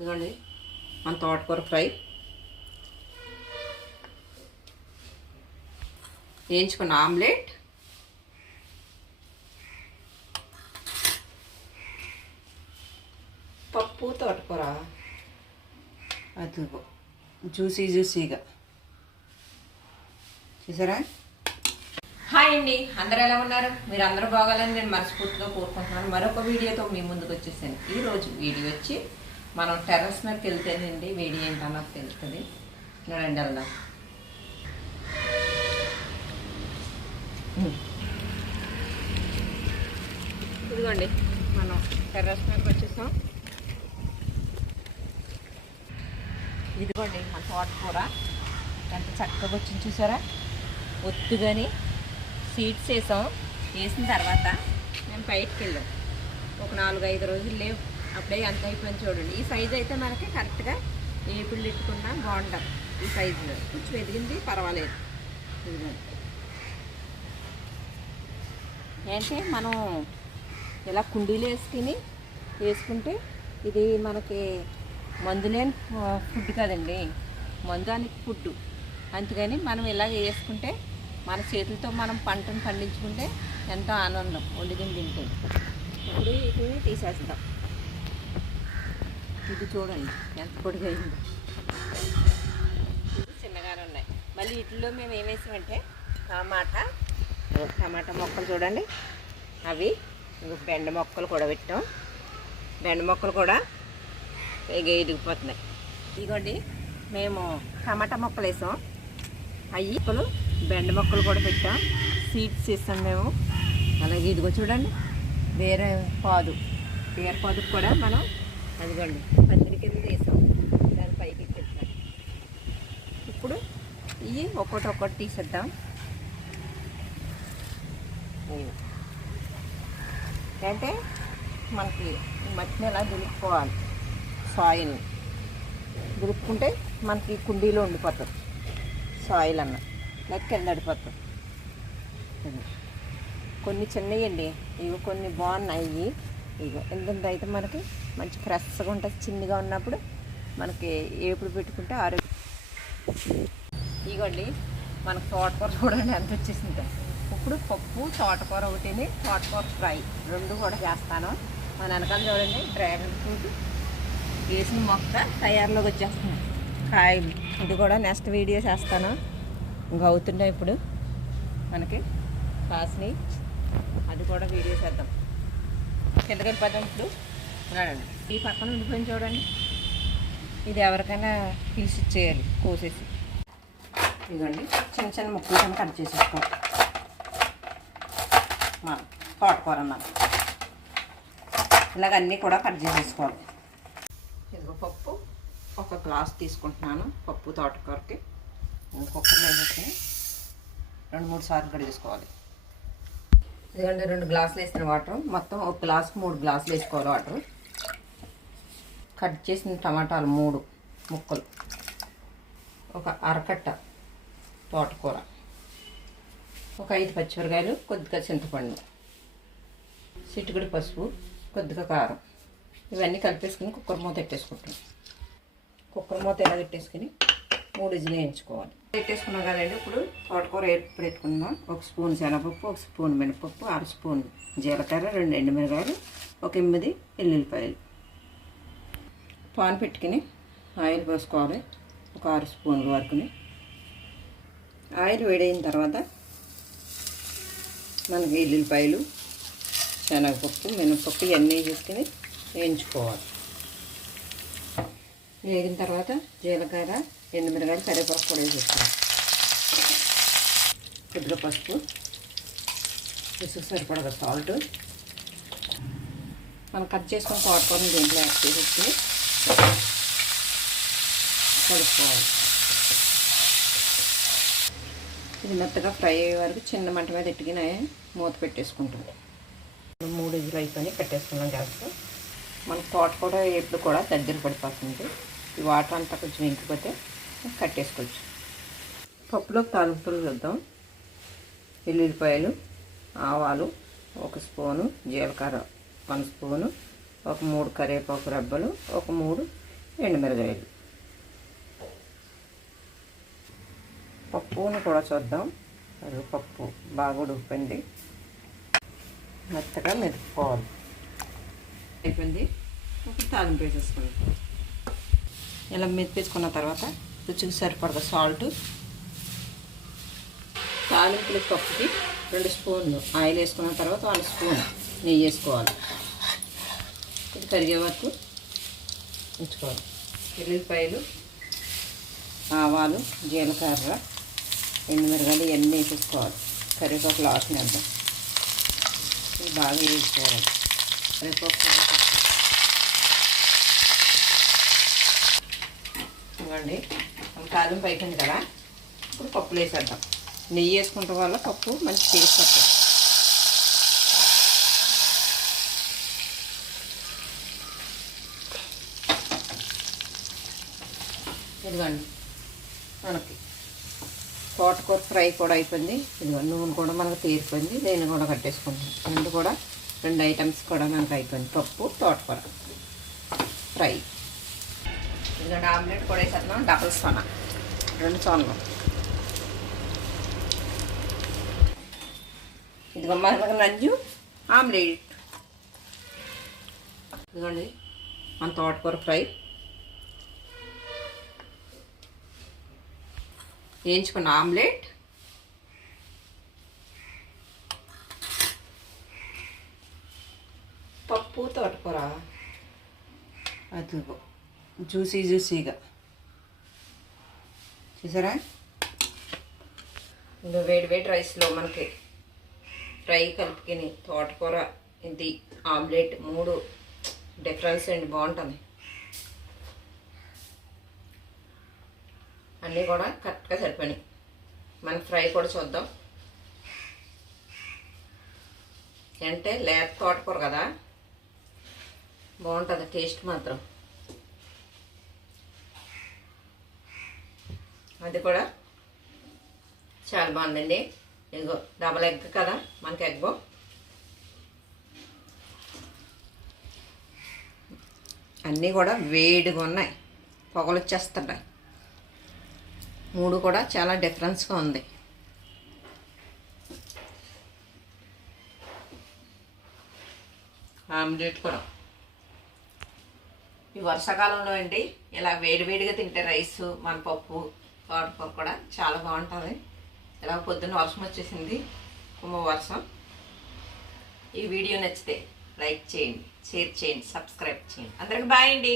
ఇదిగోండి మన తోటకూర ఫ్రై. వేయించుకున్న ఆమ్లెట్. పప్పు తోటకూర. అది జ్యూసీ జ్యూసీగా. చూసారా? హాయ్ అండి అందరూ ఎలా ఉన్నారు? మీరు అందరూ బాగాలని నేను మనస్ఫూర్తిగా కోరుకుంటున్నాను. మరొక వీడియోతో మీ ముందుకు వచ్చేసాను. ఈ రోజు వీడియో వచ్చి మనం టెర్రస్ మీదకి వెళ్తేనండి వేడి ఏంటన్నది తెలుస్తుంది. చూడండి వెళ్దాం ఇదిగోండి మనం టెర్రస్ మీదకి వచ్చేసాం. ఇదిగోండి మన తోటకూర ఎంత చక్కగా వచ్చింది చూసారా? ఒత్తుగాని సీడ్స్ వేసాం. వేసిన తర్వాత మేము బయటికి వెళ్ళాం. ఒక నాలుగు ఐదు రోజులు లేవు. అప్పుడే ఎంత అయిపోయింది చూడండి. ఈ సైజు అయితే మనకి కరెక్ట్గా ఏపుళ్ళు ఎట్టుకున్నా బాగుంటుంది ఈ సైజులో కొంచెం ఎదిగింది పర్వాలేదు. ఇదిగోండి. ఏంటి? మనం ఇలా కుండీలు వేసుకుని వేసుకుంటే ఇది మనకి మందు లేని ఫుడ్ కదండి. మందానికి ఫుడ్. అందుకని మనం ఇలాగ వేసుకుంటే మన చేతులతో మనం పంటను పండించుకుంటే ఎంతో ఆనందం. వండుకుని తింటే. ఇప్పుడు వీటిని తీసేస్తాం. ఇది చూడండి ఎంత పొడిగా చిన్నగా చిన్నగానే ఉన్నాయి మళ్ళీ వీటిలో మేము ఏం వేసామంటే టమాటా టమాటా మొక్కలు చూడండి. అవి బెండ మొక్కలు కూడా పెట్టాం. బెండ మొక్కలు కూడా ఇక ఎదిగిపోతున్నాయి ఇదిగోండి మేము టమాటా మొక్కలు వేసాం. అవి మొక్కలు బెండ మొక్కలు కూడా పెట్టాం. సీడ్స్ వేసాం మేము. అలాగే ఇదిగో చూడండి వేరే పాదు. వేరే పాదుకు కూడా మనం అదిగోండి పందిరి కింద వేసాం. దాని పైకి ఎక్కిస్తాం ఇప్పుడు ఇవి ఒకటి ఒక్కటి తీసేద్దాం. అంటే మనకి మట్టిని ఎలా దులుపుకోవాలి? సాయిల్ని దులుపుకుంటే మనకి కుండీలో ఉండిపోతుంది సాయిల్ అన్న. లేక కింద పడిపోతుంది కొన్ని చిన్నవి అండి ఇవి కొన్ని బాగున్నాయి. ఇవి. ఎందుకంటే అయితే మనకి మంచి ఫ్రెష్గా ఉంటుంది చిన్నగా ఉన్నప్పుడు మనకి ఏపుడు పెట్టుకుంటే ఆరోగ్యం. ఇగోండి మనకు తోటకూర చూడండి ఎంత వచ్చేసిందో. ఇప్పుడు పప్పు తోటకూర ఒకటిని తోటకూర ఫ్రై రెండు కూడా చేస్తాను. మన వెనకాల చూడండి డ్రాగన్ ఫ్రూట్ వేసిన మొక్క తయారులోకి వచ్చేస్తుంది. కాయలు ఇది కూడా నెక్స్ట్ వీడియో చేస్తాను. ఇంకా అవుతున్నాయి ఇప్పుడు? మనకి కాసిని అది కూడా వీడియో చేద్దాం. కిందకి వెళ్ళిపోదాం ఇప్పుడు. ఈ పక్కన ఉండిపోయింది చూడండి. ఇది ఎవరికైనా పిలిచి ఇచ్చేయాలి కోసేసి. ఇదిగోండి చిన్న చిన్న ముక్కలు కింద కట్ చేసేసుకో మనం తోటకూర అన్నాం ఇలాగ అన్నీ కూడా కట్ చేసేసుకోవాలి ఇదిగో పప్పు ఒక గ్లాస్ తీసుకుంటున్నాను పప్పు తోటకూరకి. కుక్కర్లో వేసి రెండు మూడు సార్లు కడిగేసుకోవాలి. ఇదిగోండి రెండు గ్లాసులు వేసిన వాటర్. మొత్తం ఒక గ్లాస్కి మూడు గ్లాసులు వేసుకోవాలి వాటర్. కట్ చేసిన టమాటాలు మూడు ముక్కలు. ఒక అరకట్ట తోటకూర. ఒక ఐదు పచ్చిమిరకాయలు కొద్దిగా చింతపండు. చిటికడి పసుపు కొద్దిగా కారం. ఇవన్నీ కలిపేసుకుని కుక్కర్ మూత పెట్టేసుకుంటాం కుక్కర్ మూత ఎలా పెట్టేసుకుని మూడు ఇజ్జలు వేయించుకోవాలి. పెట్టేసుకున్నాం కదండి ఇప్పుడు తోటకూర పెట్టుకుందాం? ఒక స్పూన్ శనగపప్పు ఒక స్పూన్ మినపప్పు అర స్పూన్ జీలకర్ర రెండు ఎండుమిరకాయలు ఒక ఎనిమిది ఎల్లుల్లిపాయలు. పాన్ పెట్టుకుని ఆయిల్ పోసుకోవాలి. ఒక ఆరు స్పూన్ల వరకుని. ఆయిల్ వేడైన తర్వాత మనకి ఎల్లుల్లిపాయలు శనగపప్పు మినపప్పు ఇవన్నీ చేసుకుని వేయించుకోవాలి. వేగిన తర్వాత జీలకర్ర ఎండుమిరకాయలు కరివేపాకు కూడా వేసేసుకోవాలి. కొద్దిగా పసుపు రుచికి సరిపడగా సాల్ట్. మనం కట్ చేసుకొని తోటకూరని దీంట్లో యాడ్ చేసేసుకుని కలుపుకోవాలి ఇది మెత్తగా ఫ్రై అయ్యే వరకు చిన్న మంట మీద ఇట్టుకిన మూత పెట్టేసుకుంటాం. మూడు ఇజులు అయిపోయి పెట్టేసుకున్నాం గ్యాస్ మన తోట కూడా ఎప్పుడు కూడా దగ్గర పడిపోతుంది. ఈ వాటర్ అంతా కొంచెం ఇంకిపోతే కట్టేసుకోవచ్చు. పప్పులో తాలింపులు చూద్దాం ఎల్లుల్లిపాయలు ఆవాలు ఒక స్పూను జీలకర్ర వన్ స్పూను ఒక మూడు కరివేపాకు రబ్బలు ఒక మూడు ఎండుమిరగాయలు పప్పును కూడా చూద్దాం. అది పప్పు బాగా ఉడికిపోయింది. మెత్తగా మెతుక్కోవాలి అయిపోయింది. ఇప్పుడు తాలింపు వేసేసుకుందాం. ఇలా మెతిపించుకున్న తర్వాత రుచికి సరిపడదు సాల్ట్ తాలింపులు పప్పుకి రెండు స్పూన్లు. ఆయిల్ వేసుకున్న తర్వాత వన్ స్పూన్ నెయ్యి వేసుకోవాలి. ఇది కరిగే వరకు ఉంచుకోవాలి. ఎల్లుల్లిపాయలు ఆవాలు జీలకర్ర ఎండుమిరగాయలు ఇవన్నీ వేసేసుకోవాలి. కరివేపాకు లాస్ట్ వేద్దాం. ఇది బాగా వేసుకోవాలి కరివేపాకు ఇవ్వండి. తాలింపు అయిపోయింది కదా ఇప్పుడు పప్పులు వేసేద్దాం. నెయ్యి వేసుకుంటే వల్ల పప్పు మంచి టేస్ట్ వస్తుంది. ఇదిగోండి. మనకి తోటకూర ఫ్రై కూడా అయిపోయింది. ఇదిగో నూనె కూడా మనకు తీరిపోయింది. దీన్ని కూడా కట్టేసుకుంటాం రెండు కూడా రెండు ఐటమ్స్ కూడా మనకు అయిపోయింది. పప్పు తోటకూర ఫ్రై. ఇదిగోండి ఆమ్లెట్ కూడా వేసేస్తున్నాం. డబల్ సొన. రెండు సోనలు. ఇదిగో మనకు నంజు ఆమ్లెట్. ఇదిగోండి మన తోటకూర ఫ్రై. వేయించుకున్న ఆమ్లెట్. పప్పు తోటకూర. అదిగో జ్యూసీ జ్యూసీగా. చూసారా? ఇంకా వేడి వేడి రైస్లో మనకి ఫ్రై కలుపుకొని తోటకూర ఇది ఆమ్లెట్ మూడు డిఫరెన్స్ అండి బాగుంటుంది. అన్నీ కూడా కరెక్ట్గా సరిపోయినాయి. మన ఫ్రై కూడా చూద్దాం. అంటే లేత తోటకూర కదా? బాగుంటుంది టేస్ట్ మాత్రం. అది కూడా చాలా బాగుందండి. ఇదిగో డబల్ ఎగ్ కదా? మనకి ఎగ్ అన్నీ కూడా వేడిగా ఉన్నాయి. పొగలు వచ్చేస్తున్నాయి. మూడు కూడా చాలా డిఫరెన్స్గా ఉంది. ఆమ్లెట్ కూడా. ఈ వర్షాకాలంలో అండి ఇలా వేడివేడిగా తింటే రైస్ మన పప్పు తోటకూర కూడా చాలా బాగుంటుంది. ఇలా పొద్దున్న వర్షం వచ్చేసింది కుమ్మ వర్షం. ఈ వీడియో నచ్చితే లైక్ చేయండి షేర్ చేయండి సబ్స్క్రైబ్ చేయండి. అందరికి బాయ్ అండి.